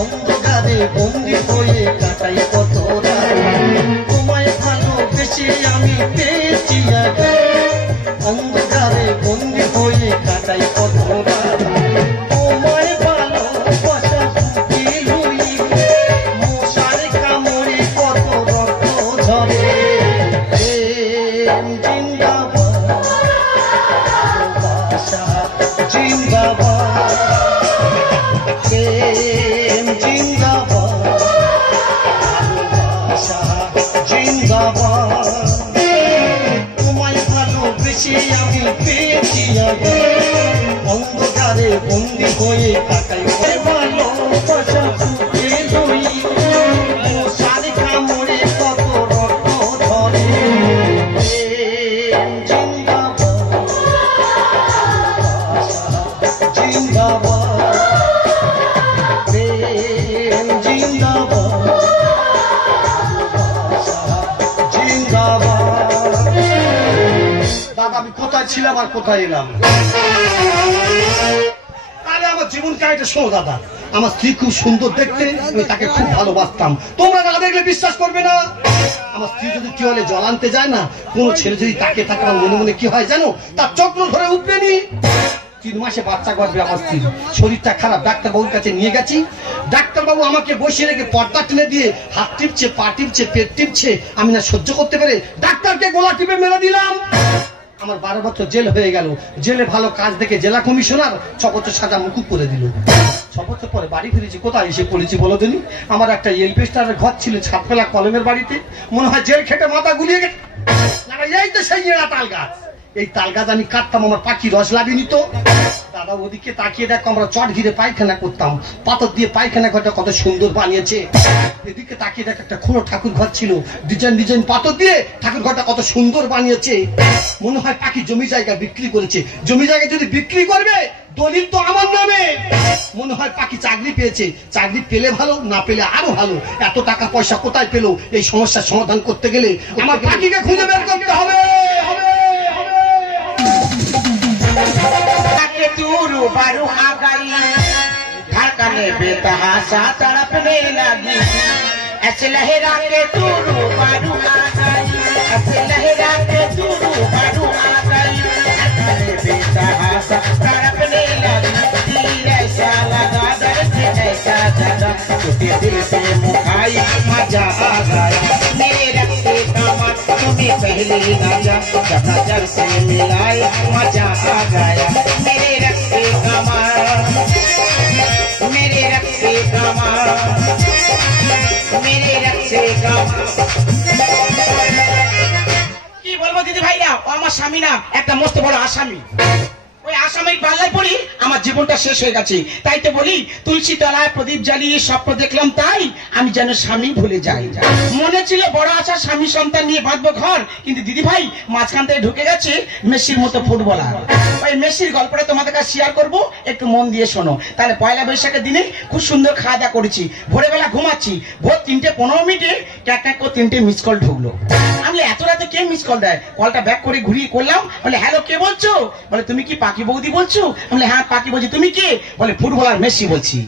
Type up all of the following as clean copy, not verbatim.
অন্ধকারে বন্দি হয়ে কাটাই কত তোমায় ভালোবেসে আমি পেয়েছি অন্ধকারে বন্দি হয়ে কাটাই কত তোমায় ভালোবাসা মশার কামড়ে কত রক্ত ঝরে জিন্দাবাদ তোমায় ভালোবেসে আমি পেয়েছি অন্ধকারে বন্দি হয়ে কাটাই ভালোবাসা মশার কামড়ে কত রক্ত ধরে আমি কোথায় ছিলাম আর কোথায় এলাম তাহলে আমার জীবন কাহিনীটা শোনো দাদা আমার স্ত্রী খুব সুন্দর দেখতে আমি তাকে খুব ভালোবাসতাম তোমরা না দেখলে বিশ্বাস করবে না আমার স্ত্রী যদি কি হলে জল আনতে যায় না কোনো ছেলে যদি তাকে থাকে মনে মনে কি হয় জানো তার চক্র ধরে উঠবে নি 3 মাসে বাচ্চা করবে আমার স্ত্রী শরীরটা খারাপ ডাক্তারবাবুর কাছে নিয়ে গেছি ডাক্তারবাবু আমাকে বসিয়ে রেখে পর্দা টেনে দিয়ে হাত টিপছে পা টিপছে পেট টিপছে আমি না সহ্য করতে পেরে ডাক্তারকে গোলা টিপে মেরে দিলাম আমার 12 বছর জেল হয়ে গেল জেলে ভালো কাজ দেখে জেলা কমিশনার 6 বছর সাজা মুকুব করে দিল 6 বছর পরে বাড়ি ফিরেছি কোথায় এসে পড়েছি বলো দিনি আমার একটা এলপেস্টারের ঘর ছিল ছাদবেলা কলমের বাড়িতে মনে হয় জেল খেটে মাথা গুলিয়ে গেছে এই তো সেই তাল গাছ এই তাল গাছ আমি কাটতাম আমার পাখি রস লাগেনি তো দাদা ওদিকে তাকিয়ে দেখো আমরা চট ঘিরে পায়খানা করতাম পাথর দিয়ে পায়খানা ঘরটা কত সুন্দর বানিয়েছে এদিকে তাকিয়ে দেখ একটা খুঁড়ো ঠাকুর ঘর ছিল ডিজাইন ডিজাইন পাথর দিয়ে ঠাকুর ঘরটা কত সুন্দর বানিয়েছে মনে হয় পাখি জমি জায়গা বিক্রি করেছে জমি জায়গা যদি বিক্রি করবে দলিল তো আমার নামে মনে হয় পাখি চাকরি পেয়েছে চাকরি পেলে ভালো না পেলে আরো ভালো এত টাকা পয়সা কোথায় পেলো এই সমস্যার সমাধান করতে গেলে আমার পাখিকে খুঁজে বের করতে হবে तूरू बारू आ गई धड़कने बेतहाशा तड़पने लगी ऐसे लहरा के तूरू बारू आ गई ऐसे लहरा के तूरू बारू आ गई धड़कने बेतहाशा तड़पने लगी दिल ऐसा लगा दर्द ऐसा जगा टूटे दिल से मुखाई मजा आ गया मेरे रस्ते का मन तुम्हें पहले नजर जब नजर से मिलाए मजा आ गया मेरे रस्ते का मन मेरे रस्ते का मन मेरे रस्ते का কি বলবো দিদি ভাইরা ও আমার স্বামী না একটা মস্ত বড় আসামি ওই আসামির পাল্লায় পড়ি আমার জীবনটা শেষ হয়ে গেছে তাই তো বলি তুলসী তলায় প্রদীপ জ্বালিয়ে স্বপ্ন দেখলাম তাই আমি যেন স্বামী ভুলে যাই মনে ছিল বড় আশা স্বামী সন্তান নিয়ে বাঁধবো ঘর কিন্তু দিদি ভাই মাঝখান থেকে ঢুকে গেছে মেসির মতো ফুটবলার ওই মেসির গল্পটা তোমাদের কাছে শেয়ার করবো একটু মন দিয়ে শোনো তাহলে পয়লা বৈশাখের দিনে খুব সুন্দর খাওয়া দাওয়া করেছি ভোরবেলা ঘুমাচ্ছি ভোর 3:15 ট্যাক ট্যাক করে 3টে মিস কল ঢুকলো আমি এত রাতে কে মিস কল দেয় কলটা ব্যাক করে ঘুরিয়ে করলাম বলে হ্যালো কে বলছো বলে তুমি কি পাখি বৌদি বলছো বলে হ্যাঁ পাখি বলছি তুমি কে বলে ফুটবলার মেসি বলছি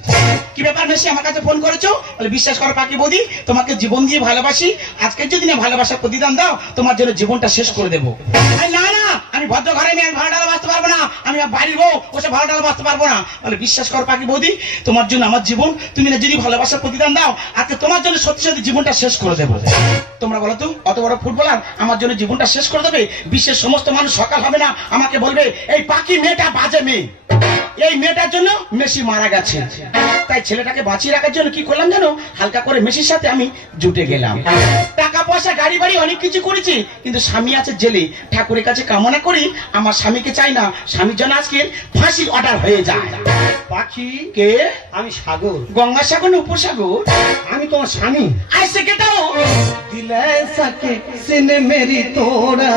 কি ব্যাপার মেসি আমার কাছে ফোন করেছো বলে বিশ্বাস করো পাখি বৌদি তোমাকে জীবন দিয়ে ভালোবাসি আজকে যদি না ভালোবাসার প্রতিদান দাও তোমার জন্য জীবনটা শেষ করে দেবো না না আমি ভদ্র ঘরে নিয়ে ভাড়া ডালা বাঁচতে পারবো না আমি বাড়ির বউ ওসে ভাড়া ডালা বাঁচতে পারবো না বলে বিশ্বাস করো পাখি বৌদি তোমার জন্য আমার জীবন তুমি না যদি ভালোবাসার প্রতিদান দাও আজকে তোমার জন্য সত্যি সত্যি জীবনটা শেষ করে দেবো তোমরা বলো তো অত বড় ফুটবলার আমার জন্য জীবনটা শেষ করে দেবে বিশ্বের সমস্ত মানুষ সকাল হবে না আমাকে বলবে এই পাখি মেয়েটা বাজে মেয়ে এই মেয়েটার জন্য মেসি মারা গেছে তাই ছেলেটাকে বাঁচিয়ে রাখার জন্য কি করলাম জানো হালকা করে মেসির সাথে আমি জুটে গেলাম টাকা পয়সা গাড়ি বাড়ি অনেক কিছু করেছি কিন্তু স্বামী আছে জেলে ঠাকুরের কাছে কামনা করি আমার স্বামীকে চাই না স্বামীর জন্য আজকে ফাঁসির অর্ডার হয়ে যায় পাখি কে আমি সাগর গঙ্গাসাগর না উপসাগর আমি তোমার স্বামী ऐसे কেটাও दिल ऐसा के सिने मेरी तोड़ा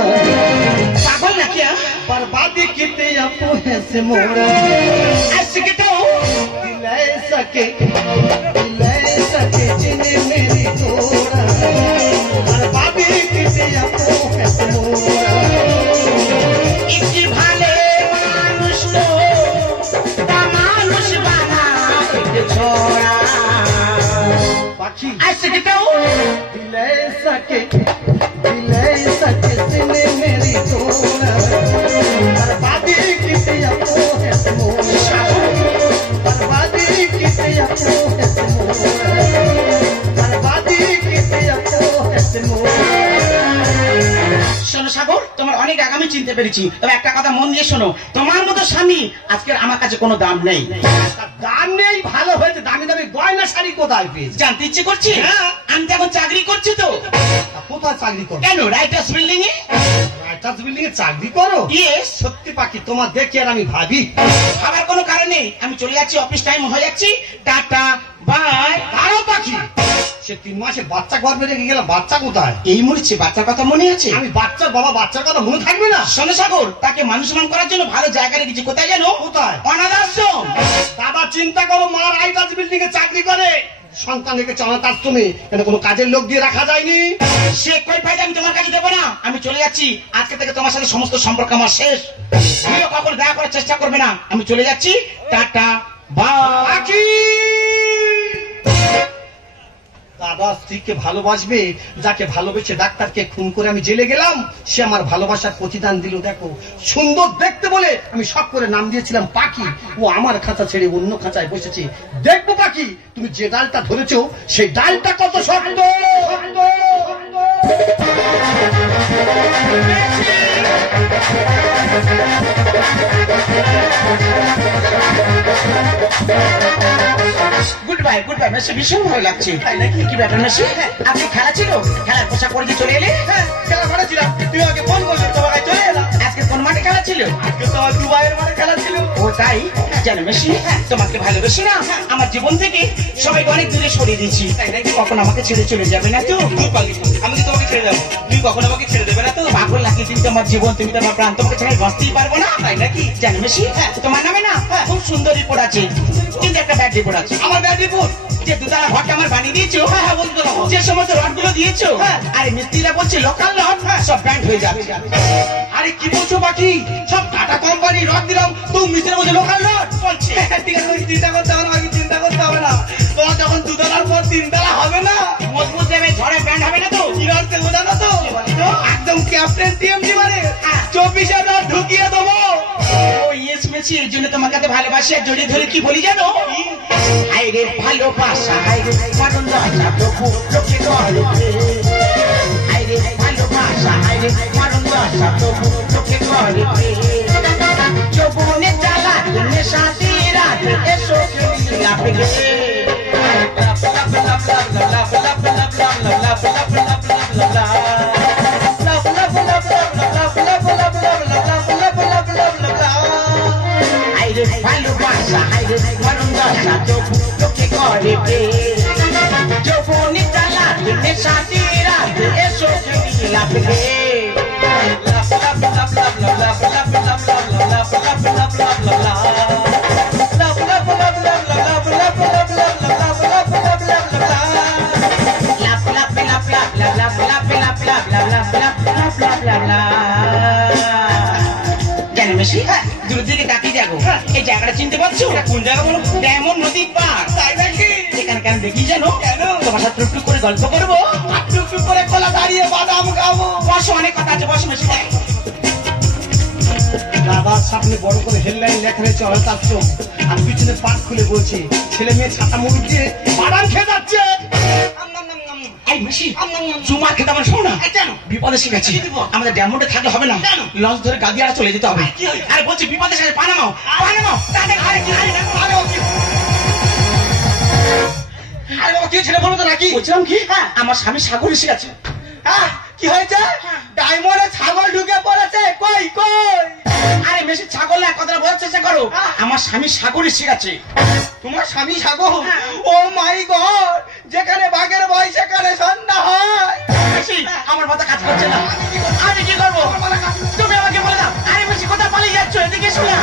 पागल ना क्या बर्बादी किते अपो है से मोड़ा ऐसे केटाও दिल ऐसा के सिने मेरी तोड़ा बर्बादी किते अपो है से मोड़ा इतनी भाले मानुष तो ता मानुष बना पाखी ऐसे दिखाओ दिले सके सिने मेरी तोड़ बर्बादी किसी अपो है मोर बर्बादी किसी अपो है मोर बर्बादी किसी अपो है मोर শোনো সাগর, তোমার অনেক আগে আমি চিনতে পেরেছি, তবে একটা কথা মন দিয়ে শোনো, তোমার মতো স্বামী আজকের আমার কাছে কোনো দাম নেই। দাম নেই ভালো হয়েছে, দামি দামি গয়না শাড়ি কোথায় পেয়েছি? জানতে ইচ্ছে করছি? হ্যাঁ। আমি তো এখন চাকরি করছি তো। কোথায় চাকরি করো? কেন, রাইটার্স বিল্ডিং এ। রাইটার্স বিল্ডিং এ চাকরি করো? ইয়েস। সত্যি পাখি, তোমার দেখি আর আমি ভাবি ভাবার কোনো কারণ নেই, আমি চলে যাচ্ছি, অফিস টাইম হয়ে যাচ্ছি, টাটা বাই। আরো পাখি, সে 3 মাসে বাচ্চা গর্ভে রেখে গেলাম, বাচ্চা কোথায়? এই মরেছে, বাচ্চার কথা মনে আছে? আমি বাচ্চার বাবা, বাচ্চার কথা মনে থাকবে না? শোনো সাগর, তাকে মানুষ মান করার জন্য ভালো জায়গায় রেখেছি, কোথায় জানো? কোথায়? অনাথ আশ্রম। দাদা চিন্তা করো, মা রাইটার্স বিল্ডিং এ চাকরি করে, সন্তান রেখেছে অনাথ আশ্রমে, কেন কোনো কাজের লোক দিয়ে রাখা যায়নি? সে কই ফায়দা আমি তোমার কাছে দেবো না, আমি চলে যাচ্ছি, আজকে থেকে তোমার সাথে সমস্ত সম্পর্ক আমার শেষ, তুমিও কখনো দেখা করার চেষ্টা করবে না, আমি চলে যাচ্ছি, টাটা বাই। পাখি দাদা স্ত্রীকে ভালোবাসবে, যাকে ভালোবেসে ডাক্তারকে খুন করে আমি জেলে গেলাম, সে আমার ভালোবাসার প্রতিদান দিল। দেখো সুন্দর দেখতে বলে আমি শখ করে নাম দিয়েছিলাম পাখি, ও আমার খাঁচা ছেড়ে অন্য খাঁচায় বসেছে। দেখবো পাখি, তুমি যে ডালটা ধরেছো সেই ডালটা কত শক্ত। Good bye good bye, Messi ভীষণ ভালো লাগছে। তাই নাকি? কি ব্যাপার মেসি, আপনি খেলা ছিল, খেলার পোশাক পরে কি চলে এলে? হ্যাঁ, খেলা মাঠে ছিলাম, তুমি আমাকে ফোন করলে, তোমাকে চলে এলাম। আজকে কোন মাঠে খেলা ছিল? আজকে তো আমার দুবাইয়ের মাঠে খেলা ছিল। ও তাই? জানো মেসি, তোমাকে ভালোবেসে না আমার জীবন থেকে সবাই অনেক দূরে সরিয়ে দিয়েছি, কখন আমাকে ছেড়ে চলে যাবে না তো? আমি কি তোমাকে ছেড়ে দেবো? তুমি কখন আমাকে ছেড়ে দেবে না তো? পাগল লাগিয়ে তুমি তোমার জীবন, তুমি তোমার প্রাণ, তোমাকে ছেড়ে বাঁচতেই পারবো না। তাই নাকি? জানো মেসি, তোমার নামে না খুব সুন্দর রিপোর্ট আছে, কিন্তু একটা ব্যাড রিপোর্ট আছে। আমার ব্যাড রিপোর্ট? যে দুতলা ঘরটা আমার বানিয়ে দিয়েছো, হ্যাঁ বলতে পারবো। যে সমস্ত রড গুলো দিয়েছো, আরে মিস্ত্রিরা বলছে লোকাল রড, সব ব্যান্ড হয়ে যাবে। আরে কি বলছো বাকি? সব টাটা কোম্পানি রড দিলাম, তুমি মিস্ত্রির মধ্যে লোকাল রড বলছে। ঠিক আছে, তুমি চিন্তা করতে হবে না, আমি চিন্তা করতে হবে না। তোমার যখন 2 তলার পর 3 তলা হবে না, মজবুত দেবে, ঝড়ে ব্যান্ড হবে না তো? কি রড দেবো জানো তো? একদম ক্যাপ্টেন টিএমজি মানে 24 রড ঢুকিয়ে দেবো। ও ইয়েস মেসি, এই জন্য তোমার কাছে ভালোবাসি আর জড়িয়ে ধরে কি বলি জানো? হাই রে ভালোবাসা, হাই রে মারুন রাজা তবু লোকে করে, হাই রে ভালোবাসা, হাই রে মারুন রাজা তবু লোকে করে, যৌবনে জ্বালা নেশা দিয়ে রাত এসো খেলি আপনি। ভালোবাসা, হাই রে মারুন রাজা তবু লোকে করে, যৌবনে জ্বালা নেশা দিয়ে রাত এসো খেলি আপনি। জানো মেসি, দূর দিকে তাকিয়ে দেখো, এই জায়গাটা চিনতে পারছো? কোন জায়গা বলো? এমন নদীর পার। তাই নাকি? এখানে কেন দেখি জানো? কেন? তোমার সাথে টুকটুক করে গল্প করবো, টুকটুক করে খোলা দাঁড়িয়ে বাদাম খাবো। বসো, অনেক কথা আছে, বসো মেসি। দাদার সামনে বড় করে হেডলাইন লেখা রয়েছে অনাথ আশ্রম, আর পিছনে পার্ক খুলে বলছে ছেলে মেয়ে ছাতা মুড়ি দিয়ে বাদাম খেয়ে যাচ্ছে। এই মেসি, চুমা খেতে আমার শোনো না, বিপদে শিখেছি, আমাদের ডায়মন্ডে থাকলে হবে না, লঞ্চ ধরে গাদিয়ারা চলে যেতে হবে। আরে বলছি বিপদে শিখেছি, পানামাও পানামাও। আরে বাবা কি ছেলে বলো তো নাকি? বলছিলাম কি, আমার স্বামী সাগর এসে গেছে। কি হয়েছে? ডায়মন্ডে ছাগল ঢুকে পড়েছে। কই কই? আরে মেসি ছাগল না, কথাটা বলার চেষ্টা করো। আমার স্বামী সাগর এসে গেছে। তোমার স্বামী সাগর? ও মাই গড, যেখানে বাঘের ভয় সেখানে সন্ধ্যা হয়। মেসি, আমার মাথা কাজ করছে না, আমি কি করবো? তুমি আমাকে বলে দাও। আরে মেসি কোথায় পালিয়ে যাচ্ছ? এদিকে এসো না।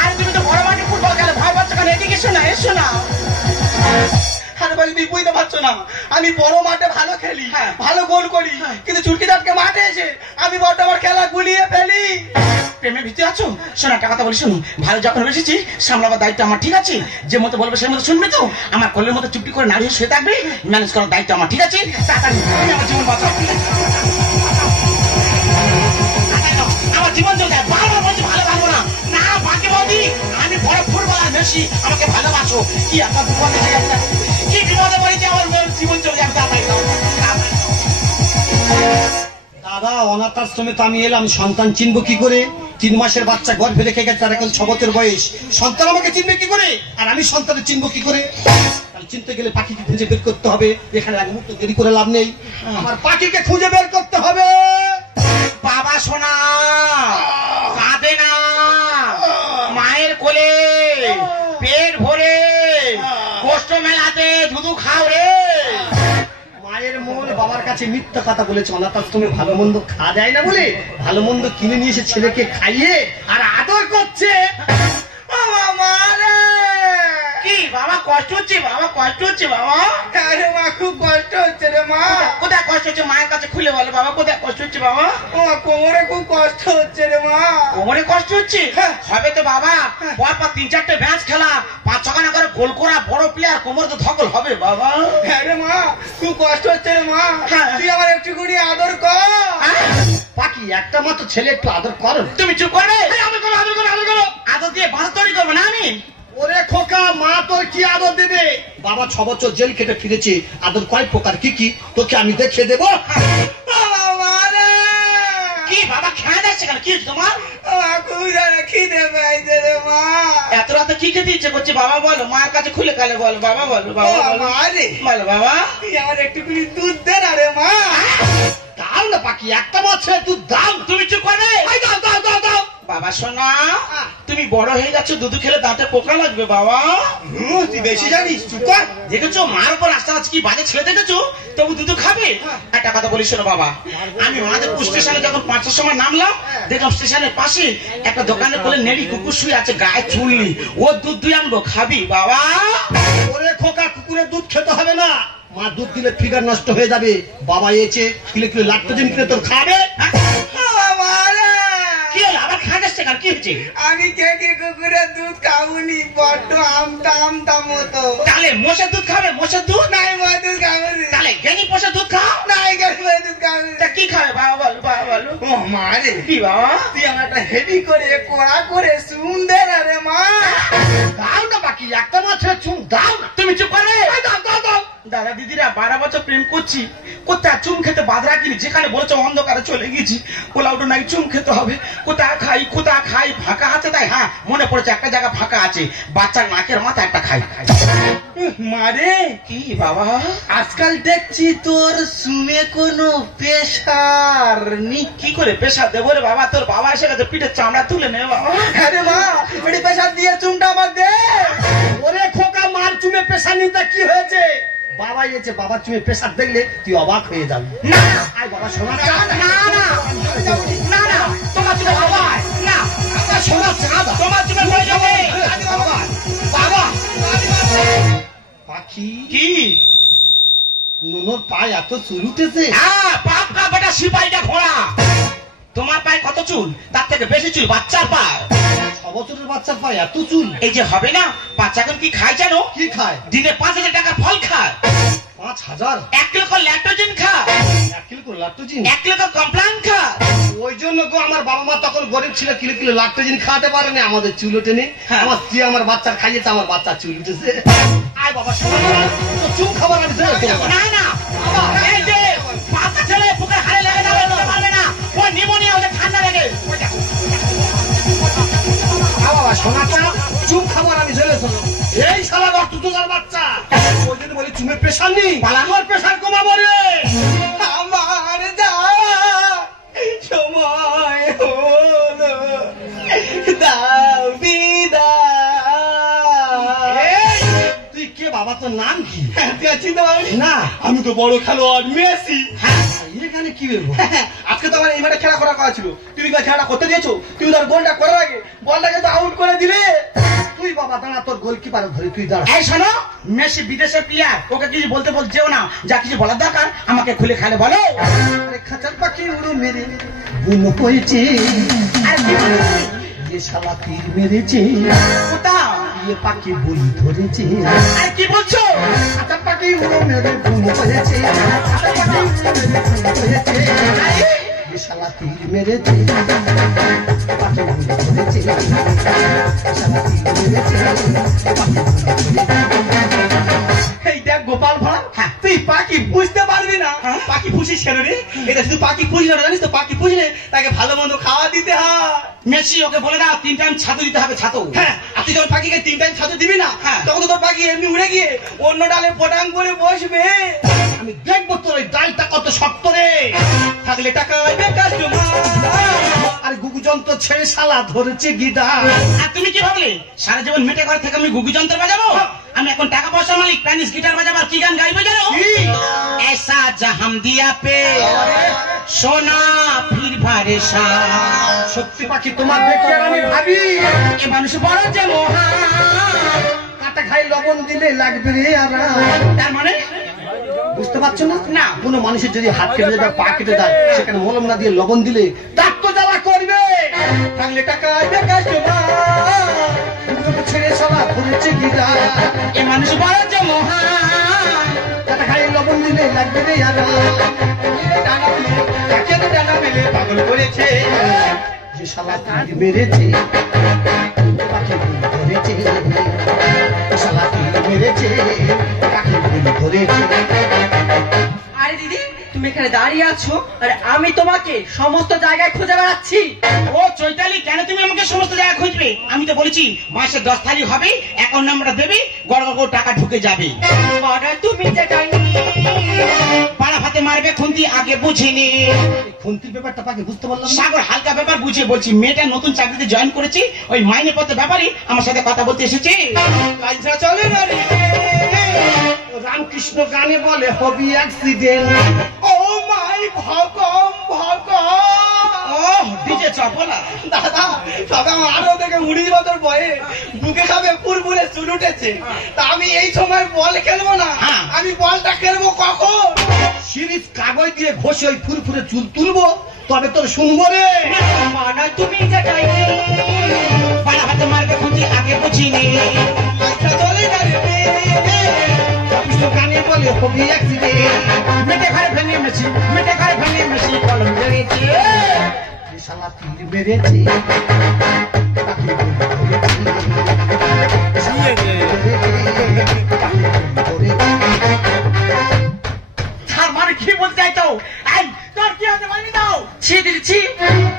আরে তুমি তো বড় মাঠে ফুটবল খেলে ভয় পাচ্ছ কেন? এদিকে এসো না, এসো না। আরে ভাই তুমি বুঝতে পারছো না, আমি বড় মাঠে ভালো খেলি, হ্যাঁ। ভালো গোল করি, কিন্তু চুটকি দাঁতকে মাঠে এসে আমি বড় আমার খেলা গুলিয়ে ফেলি। প্রেমের ভিতরে আছো? শোনো একটা কথা বলি, শোনো, ভালো যখন বেশিছি সামলাবার দায়িত্ব আমার, ঠিক আছে? যে মতো বলবে সেই মতো শুনবে তো? আমার কোলের মতো চুপটি করে নাড়িয়ে শুয়ে থাকবে, ম্যানেজ করার দায়িত্ব আমার, ঠিক আছে? তাড়াতাড়ি তুমি আমার জীবন বাঁচাও। আমার জীবন চলে যায়, বারবার বলছি ভালোবাসবো না, না বাকি বৌদি আমি বড় ফুটবলার মেসি, আমাকে ভালোবাসো। কি একটা বিপদে পড়ে যাবে, কি বিপদে পড়েছে, আমার জীবন চলে যাবে। তাড়াতাড়ি দাও, তাড়াতাড়ি দাও। দাদা, অনাথ আশ্রমে তো আমি এলাম, সন্তান চিনবো কি করে? 3 মাসের বাচ্চা গর্ভে রেখে গেছে, তার এখন 6 বছর বয়স। সন্তান আমাকে চিনবে কি করে, আর আমি সন্তানের চিনবো কি করে? তাহলে চিনতে গেলে পাখিকে খুঁজে বের করতে হবে। এখানে এক মুহূর্ত দেরি করে লাভ নেই, আমার পাখিকে খুঁজে বের করতে হবে। বাবা সোনা কাঁদে না, মায়ের কোলে পেট ভরে কষ্ট মেলাতে ধুধু খাও রে। মায়ের মন বাবার কাছে মিথ্যা কথা বলেছে, অনাথ আশ্রমে ভালো মন্দ খাওয়া যায় না বলে ভালো মন্দ কিনে নিয়ে এসে ছেলেকে খাইয়ে আর আদর করছে। কি বাবা কষ্ট হচ্ছে, বাবা কষ্ট হচ্ছে, বাবা আরে মা খুব কষ্ট হচ্ছে রে মা। কোথায় কষ্ট হচ্ছে মায়ের কাছে খুলে বলো বাবা, কোথায় কষ্ট হচ্ছে বাবা? ও মা, কোমরে খুব কষ্ট হচ্ছে রে মা। কোমরে কষ্ট হচ্ছে? হ্যাঁ। হবে তো বাবা, পর 3-4টে ম্যাচ খেলা, 5-6 করে গোল করা বড় প্লেয়ার, কোমর তো ধকল হবে বাবা। হ্যাঁ রে মা, খুব কষ্ট হচ্ছে রে মা। হ্যাঁ। তুই আমার একটুখানি আদর কর। পাখি একটা মাত্র ছেলে, একটু আদর করো। তুমি চুপ করবে? আদর দিয়ে বাঁধ তৈরি করবো না আমি? ওরে খোকা, মা তোর কি আদর দেবে? বাবা 6 বছর জেল খেটে ফিরেছে, আদর কয় প্রকার কি কি তোকে আমি দেখিয়ে দেবো। কি বাবা খেয়ে যাচ্ছে কেন, কি হচ্ছে তোমার? খুব জানে খিদে পাইছে রে মা। এত রাতে কি খেতে ইচ্ছে করছে বাবা? বলো, মায়ের কাছে খুলে কালে বলো বাবা, বলো বাবা, বলো। আরে বলো বাবা। তুই আমার একটুখানি দুধ দে না রে মা। দাও না পাখি, একটা মাত্র তুই দাও। তুমি চুপ করবে? দাও দাও দাও দাও। বাবা শোনা, তুমি বড় হয়ে যাচ্ছ, দুধু খেলে দাঁতে পোকা লাগবে বাবা। তুই বেশি জানিস, চুপ কর। দেখেছো মার উপর আস্তে আস্তে কি বাজে ছেলে দেখেছো, তবু দুধু খাবে। একটা কথা বলি শোনো বাবা, আমি মাদেরপুর স্টেশনে যখন 5টার সময় নামলাম, দেখলাম স্টেশনের পাশে একটা দোকানে বলে নেড়ি কুকুর শুয়ে আছে, গায়ে চুলনি, ও দুধ দুই আনবো, খাবি বাবা? ওরে খোকা, কুকুরের দুধ খেতে হবে না, মা দুধ দিলে ফিগার নষ্ট হয়ে যাবে। বাবা এসে কিলো কিলো ল্যাকটোজেন কিনে তোর খাবে। কি হলো আবার খাঁচাচ্ছে কেন, কি হয়েছে? আমি কে কুকুরের দুধ খাবুনি, বড্ড আমটা আমটা মতো। তাহলে মোষের দুধ খাবে, মোষের দুধ? নাই মা দুধ খাবুনি। তাহলে গেনি পোষের দুধ খাও। নাই গাড়ি দুধ খাবুনি। তা কি খাবে বাবা, বলো বাবা, বলো। ও মা রে, কি বাবা? তুই আমার একটা হেভি করে কড়া করে চুন দে না রে মা। দাও না পাখি, একটা মাত্র চুন দাও না। তুমি চুপ করবে? দাও দাও দাও। দাদা দিদিরা 12 বছর প্রেম করছি, কোথায় চুম খেতে বাদ রাখিনি, যেখানে বলেছে অন্ধকারে চলে গেছি, কোলাউটো নাই চুম খেতে হবে, কোথায় খাই ফাঁকা আছে, তাই হ্যাঁ মনে পড়েছে একটা জায়গা ফাঁকা আছে, বাচ্চার নাকের মাথা একটা খাই। মারে, কি বাবা? আজকাল দেখছি তোর শুনে কোনো প্রেশার নি। কি করে পেশা দেবো রে বাবা? তোর বাবা এসে গেছে, পিঠের চামড়া তুলে নে বাবা। আরে মা, এটি প্রেশার দিয়ে চুনটা আমার দে। ওরে খোকা, মার চুমে প্রেশার নিতে কি হয়েছে? বাবা এসে বাবার চুমে প্রেশার দেখলে তুই অবাক হয়ে যাবি। না আয় বাবা সোনা, না না না না, তোমার চুমে বাবা না, সোনা চা দাও। তোমার চুমে হয়ে যাবে বাবা বাবা। পাখি, কি? নুনোর পায়ে এত চুল উঠেছে। হ্যাঁ, পাক্কা বেটা সিপাহীটা ঘোড়া। তোমার পায়ে কত চুল? তার থেকে বেশি চুল বাচ্চার পায়। 6 বছরের বাচ্চার পায়ে এত চুল। এই যে হবে না, বাচ্চা এখন কি খায় জানো? কি খায়? দিনে 5,000 টাকার ফল খায়, 5,000? 1 কিলো ল্যাকটোজেন খায়, 1 কিলো করে ল্যাকটোজেন। 1 কিলো কমপ্লান খায়। ওই জন্য গো আমার বাবা মা তখন গরিব ছিল, কিলো কিলো ল্যাকটোজেন খাওয়াতে পারেনি, আমাদের চুল ওঠেনি। হ্যাঁ। আমার স্ত্রী আমার বাচ্চার খাইয়েছে, আমার বাচ্চা চুল উঠেছে। আয় বাবা সোনা, তো চুল খাবার আমি দেবো তোমাকে। না না, এই যে বাচ্চা ছেলে বুকে হাড়ে লেগে যাবে, বলতে পারবে না, ও নিউমোনিয়া, ওদের ঠান্ডা লাগে। বাবা সোনাটা চুপ খাবার আমি চলেছ, এই শালা রক্ত তোলার বাচ্চা। ওই জন্য বলি চুমে প্রেশার নেই, আমার প্রেশার কমাবো রে। আমার যা সময় হলো, দাও বিদায়। এই, তুই কে বাবা, তোর নাম কি? তুই চিনতে পারবি না। আমি তো বড় খেলোয়াড় মেসি। হ্যাঁ, এখানে কি বলবো? আজকে তো আমার এই মাঠে খেলা করা ছিল, তুমি খেলাটা করতে দিয়েছো, তুমি তার গোলটা করার আগে বলটাকে তো আউট করে দিলে। তুই বাবা দাঁড়া, তোর গোলকিপার ধরে তুই দাঁড়া। এই শোনো, মেসি বিদেশের প্লেয়ার, ওকে কিছু বলতে যেও না, যা কিছু বলার দরকার আমাকে খুলে খালে বলো। আরে খাঁচার পাখি উড়ো মেরে বুনো হয়েছে, আর কি বলছো? ये শালা তীর মেরেছে, কোথাও? ये পাখি বলি ধরেছে। আর কি বলছো? খাঁচার পাখি উড়ো মেরে বুনো হয়েছে, খাঁচার পাখি উড়ো মেরে বুনো হয়েছে, আরে, ये শালা তীর মেরেছে, পাখি বলি ধরেছে, শালা তীর মেরেছে, পাখি বলি ধরেছে। এই দেখ গোপাল ভাঁড়, তুই পাখি বুঝতে পারবি না। পাখি পুষিস কেন রে? এটা শুধু পাখি পুষিস না, জানিস তো? পাখি পুষলে তাকে ভালো মন্দ খাওয়া দিতে হয়। মেসি ওকে বলে না 3 টাইম ছাতু দিতে হবে, ছাতু। হ্যাঁ, আর তুই যখন পাখিকে 3 টাইম ছাতু দিবি না, তখন তো তোর পাখি এমনি উড়ে গিয়ে অন্য ডালে পটাং করে বসবে। আমি দেখবো তোর ওই ডালটা কত শক্ত রে। থাকলে টাকা আইবে কাস্টমার। আরে গুগু যন্ত্র ছেড়ে শালা ধরেছে গিদা। আর তুমি কি ভাবলে সারা জীবন মেটে ঘরে থেকে আমি গুগু যন্ত্র বাজাবো? আমি এখন টাকা পয়সা মালিক, প্যানিস গিটার বাজাবার কি গান গাইবো জানো? ऐसा जहां दिया पे सोना फिर भारे सा। সত্যি পাখি তোমার দেখে আর আমি ভাবি এ মানুষ বড় যে মহান। কাটা খাই লবণ দিলে লাগবে রে আরাম। তার মানে বুঝতে পারছো না? না। কোনো মানুষের যদি হাত কেটে যায় বা পা কেটে যায়, সেখানে মলম না দিয়ে লবণ দিলে তার তো জ্বালা করবে। থাকলে টাকা আইবে কাস্টমার। গুগুকে ছেড়ে শালা ধরেছে গিদা। এ মানুষ বড় যে মহান। কাটা খাই লবণ দিলে লাগবে রে আরাম। ডানা মেলে, কাকে তো ডানা মেলে পাগল করেছে। যে শালা তীর মেরেছে, পাখি ভুল ধরেছে, শালা তীর মেরেছে, পাখি ভুল ধরেছে। আরে দিদি, তুমি এখানে দাঁড়িয়ে আছো আর আমি তোমাকে সমস্ত জায়গায় খুঁজে বেড়াচ্ছি। ও চৈতালি, কেন তুমি আমাকে সমস্ত জায়গায় খুঁজবে? আমি তো বলেছি মাসে 10 তারিখ হবে, অ্যাকাউন্ট নাম্বারটা দেবে, গড় গড় টাকা ঢুকে যাবে। মানে তুমি যেটাই পাড়া ভাতে মারবে খুন্তি, আগে বুঝিনি। খুন্তির ব্যাপারটা পাখি বুঝতে পারলাম না। সাগর হালকা ব্যাপার বুঝিয়ে বলছি, মেয়েটা নতুন চাকরিতে জয়েন করেছি, ওই মাইনে পত্রের ব্যাপারই আমার সাথে কথা বলতে এসেছে। লাইনটা চলে না রে। রামকৃষ্ণ গানে বলে হবি অ্যাক্সিডেন্ট। ও মাই ভগম ভগম। ও ডিজে চপলা। দাদা, তবে আমার 18 থেকে 19 বছর বয়স, বুকে সবে পুরপুরে চুল উঠেছে। তা আমি এই সময় বল খেলবো না। হ্যাঁ। আমি বলটা খেলবো কখন? সিরিজ কাগজ দিয়ে ঘষে ওই ফুরফুরে চুল তুলবো, তবে তোর শুনবো রে। মানে তুমি যেটাই পাড়া ভাতে মারবে খুন্তি, আগে বুঝিনি। লাইনটা চলে না রে। রামকৃষ্ণ গানে বলে হবি অ্যাক্সিডেন্ট। মেটে ঘরে ভেঙে মেশি, মেটে ঘরে ভেঙে মেশি, কলম জড়িয়েছে। যে শালা তীর মেরেছে, পাখি ভুল ধরেছে, শালা তীর মেরেছে, পাখি ভুল ধরেছে। তার মানে কি বলতে চাইছো? এই তোর কি হতে পারি দাও? ছি দিচ্ছি,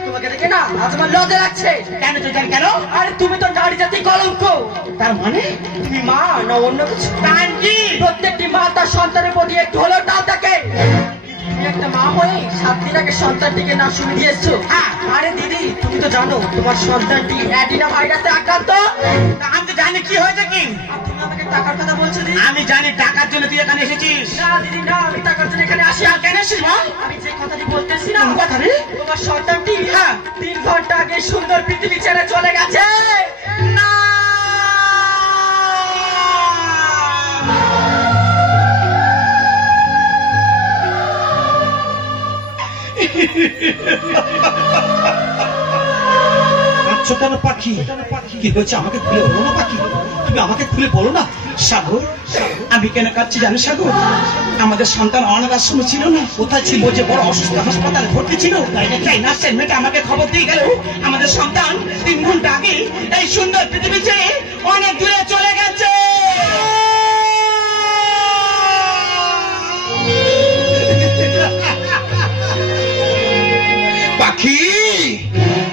তোমাকে দেখে না আজ আমার লজ্জা লাগছে। কেন চৈতালি কেন? আরে তুমি তো নারী জাতি কলঙ্ক। তার মানে তুমি মা না অন্য কিছু? তার কি? প্রত্যেকটি মা তার সন্তানের প্রতি একটু হলেও টান থাকে। তুমি একটা মা হয়ে 7 দিন আগে সন্তানটিকে না শুনে দিয়েছো। হ্যাঁ। আরে দিদি, তুমি তো জানো তোমার সন্তানটি অ্যাডিনা ভাইরাসে আক্রান্ত। আমি তো জানি কি হয়েছে কি। আর তুমি আমাকে টাকার কথা বলছো দিদি? আমি জানি টাকার জন্য তুই এখানে এসেছিস। না দিদি না, আমি টাকার জন্য এখানে আসি। আর কেন এসেছিস বল? আমি যে কথাটি বলতেছি না, কোন কথা রে? তোমার সন্তানটি 3 ঘন্টা আগে সুন্দর পৃথিবী ছেড়ে চলে গেছে। না। কাঁদছো কেন পাখি? কি হয়েছে আমাকে খুলে বলো না পাখি, তুমি আমাকে খুলে বলো না। সাগর, আমি কেন কাঁদছি জানো সাগর? আমাদের সন্তান অনাথ আশ্রমে ছিল না, কোথায় ছিল? যে বড় অসুস্থ হাসপাতালে ভর্তি ছিল। তাই নার্সের মেয়েটা আমাকে খবর দিয়ে গেল আমাদের সন্তান 3 ঘন্টা আগে এই সুন্দর পৃথিবী ছেড়ে অনেক দূরে চলে গেছে। পাখি,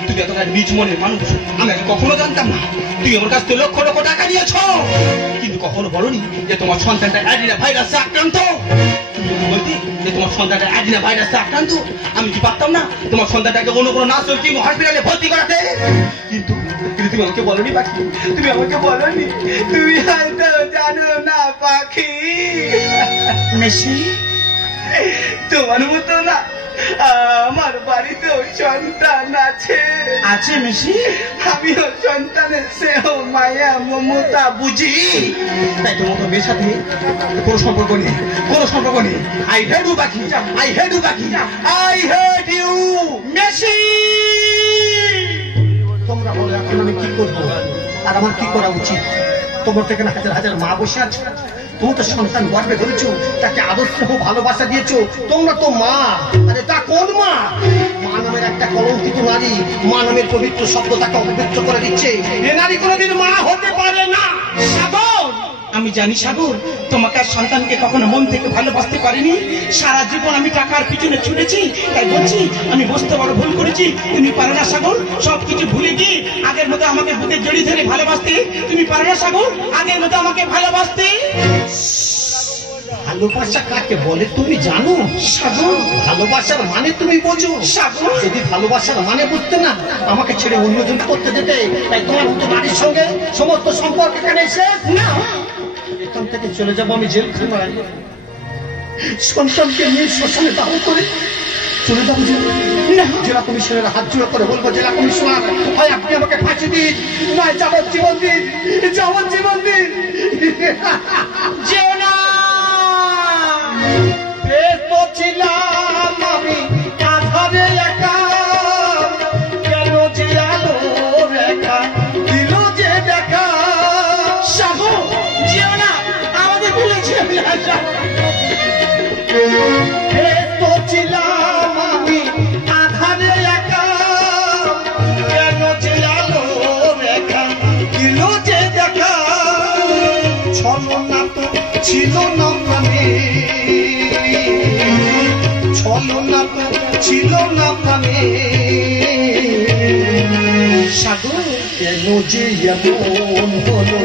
তুমি এতটা নিজ মনের মানুষ আমি আগে কখনো জানতাম না। তুই আমার কাছ থেকে লক্ষ লক্ষ টাকা নিয়েছ, কিন্তু কখনো বলনি যে তোমার সন্তানটা অ্যাডিনা ভাইরাসে আক্রান্ত। তুমি বলতি যে তোমার সন্তানটা অ্যাডিনা ভাইরাসে আক্রান্ত, আমি কি পারতাম না তোমার সন্তানটাকে অন্য কোনো নার্সিং কিংবা হসপিটালে ভর্তি করাতে? কিন্তু তুমি আমাকে বলনি পাখি, তুমি আমাকে বলনি। তুমি হয়তো জানো না পাখি, মেসি, তোমার মতো না আমার বাড়িতেও সন্তান আছে। আছে মিশি? আমিও সন্তানের স্নেহ মায়া মমতা বুঝি। তাই তোমার তো মেয়ের সাথে কোনো সম্পর্ক নেই, কোনো সম্পর্ক নেই। আই হেড ইউ বাকি, আই হেড ইউ বাকি, আই হেড ইউ। মেশি তোমরা বলো এখন আমি কি করবো আর আমার কি করা উচিত? তোমার থেকে না হাজার হাজার মা বসে আছে, তুমি তো সন্তান গর্বে ধরেছো, তাকে আদর স্নেহ ভালোবাসা দিয়েছো। তোমরা তো মা, আরে তা কোন মা? মা নামের একটা কলঙ্কিত নারী মা নামের পবিত্র শব্দ তাকে অপবিত্র করে দিচ্ছে। এ নারী কোনোদিন মা হতে পারে না। সাগর, আমি জানি সাগর, তোমাকে আর সন্তানকে কখনো মন থেকে ভালোবাসতে পারিনি। সারা জীবন আমি টাকার পিছনে ছুটেছি, তাই বলছি আমি বসতে বড় ভুল করেছি। তুমি পারো না সাগর সবকিছু ভুলে গিয়ে আগের মতো আমাকে বুকে জড়িয়ে ধরে ভালোবাসতে? তুমি পারো না সাগর আগের মতো আমাকে ভালোবাসতে? ভালোবাসা কাকে বলে তুমি জানো? সাগর, ভালোবাসার মানে তুমি বোঝো? সাগর, যদি ভালোবাসার মানে বুঝতে না আমাকে ছেড়ে অন্যজন করতে যেতে। তাই তোমার মতো নারীর সঙ্গে সমস্ত সম্পর্ক এখানে শেষ না। এখান থেকে চলে যাবো আমি জেলখানায়, সন্তানকে নিয়ে শ্মশানে দাহ করে চলে যাবো জেলা কমিশনের হাত জোড়া করে বলবো, জেলা কমিশনার হয় আপনি আমাকে ফাঁসি দিন, নয় যাবজ্জীবন দিন, যাবজ্জীবন দিন। যেও না। ছিলাম আমি কাঁধারে একা, কেন যে আলো রেখা দিল যে দেখা। সাগর, যেও না, আমাদের ভুলে যেও না। ছিলাম আমি আধারে একা, কেন যে আলো রেখা দিল যে দেখা। ছলনা তো ছিল না প্রাণে, ছলনা তো ছিল না প্রাণে। সাগর, কেন যে এমন হলো,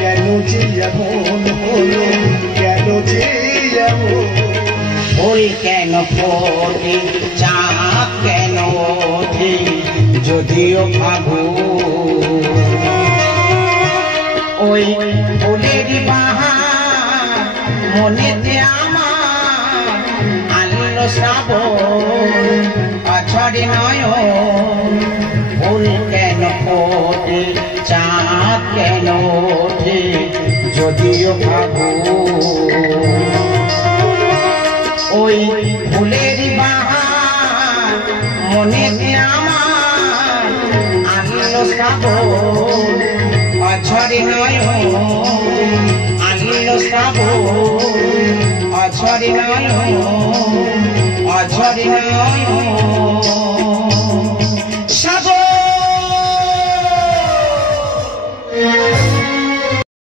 কেন যে এমন হলো, কেন যে এমন। ফুল কেন ফোটে, চাঁদ কেন ওঠে, যদিও ভাবো ওই ফুলের বাহার মনেতে আমার আনলো শ্রাবণ অছড়ে নয়ন। ফুল কেন ফোটে, চাঁদ কেন ওঠে, যদিও ভাবো ওই ফুলের বাহার মনেতে আমার আনলো শ্রাবণ অঝরে নয়ন, আনলো শ্রাবণ অঝরে নয়ন, অঝরে নয়ন।